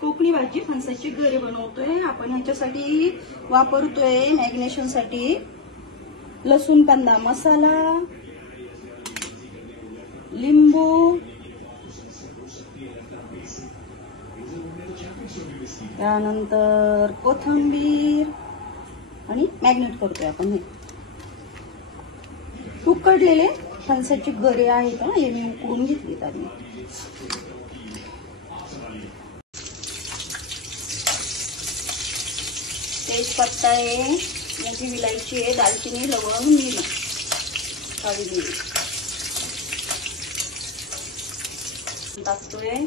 कोकणी भाजी फणसाची गरे बनवतोय आपण। ह्याच्यासाठी वापरतोय मॅग्नेशन साठी लसूण कांदा मसाला, लिंबू, त्यानंतर कोथिंबीर आणि मॅग्नेट करतोय आपण। हे उकडलेले फणसाची गरे आहेत ना, हे मी उकडून घेतलीत आधी। तेजपत्ता आहे, मोठी विलायची आहे, दालचिनी, लवंग, मीठ, काळी मिरी टाकतोय,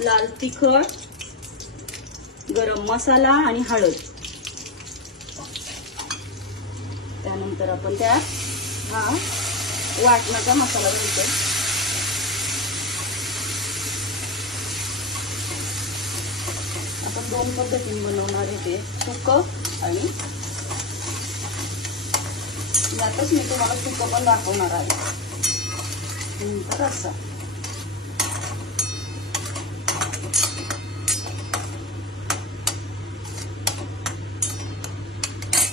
लाल तिखट, गरम मसाला आणि हळद। त्यानंतर आपण त्यात हा वाटणाचा मसाला घालतोय। आपण दोन पद्धतीने बनवणार आहे, ते सुकं आणि यातच मी तुम्हाला सुकं पण दाखवणार आहे। नंतर रस्सा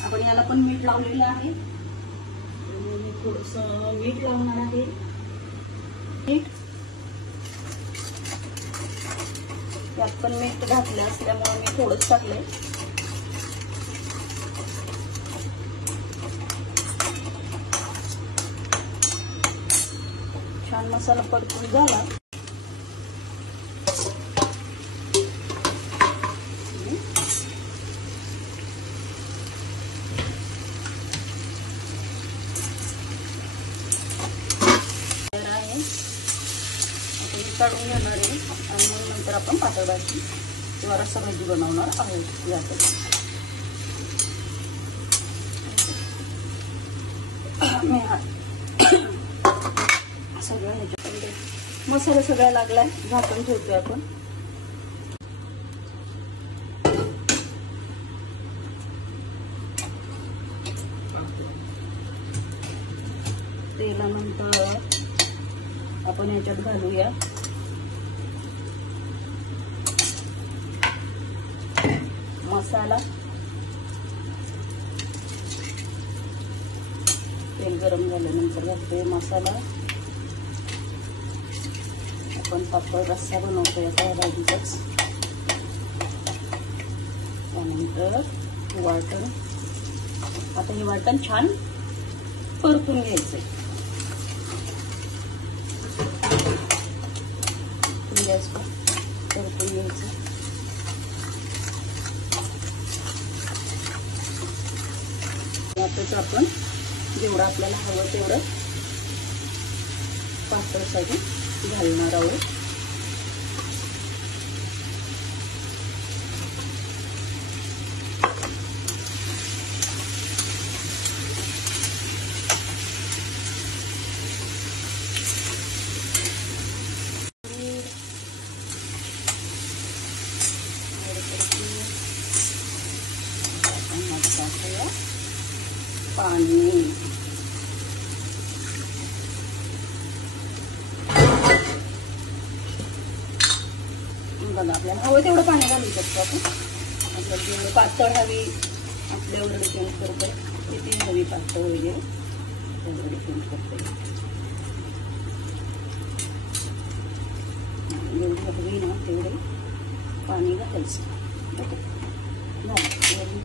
आपण याला पण मीठ लावलेलं आहे, मी थोडस मीठ लावणार आहे। मीठ यात पण मीठ घातलं असल्यामुळे मी थोडंच टाकलंय। छान मसाला परतून झाला काढून घेणार आहे आणि मग नंतर आपण पातळ भाजी किंवा रस्सा भाजी बनवणार आहोत। यातच सगळं ह्याच्यामध्ये मसाला सगळा लागलाय, झाकण ठेवतोय आपण। तेलानंतर आपण ह्याच्यात घालूया मसाला, तेल गरम झाल्यानंतर घालतोय मसाला। आपण पातळ रस्सा बनवतोय आता या भाजीचाच। त्यानंतर वाटण, आता हे वाटण छान परतून घ्यायचंय। गॅस परतून घ्यायचं। यातच आपण जेवढं आपल्याला हवं तेवढं पातळसाठी घालणार आहोत। पाणी बघा, आपल्याला हवं तेवढं पाणी घालू शकतो आपण। आपल्याला जेवढं पातळ हवी आपल्यावर डिपेंड करते, किती हवी पातळ वगैरे त्यावर डिपेंड करते। जेवढी हवी ना तेवढे पाणी घालायचं। ओके, झालं।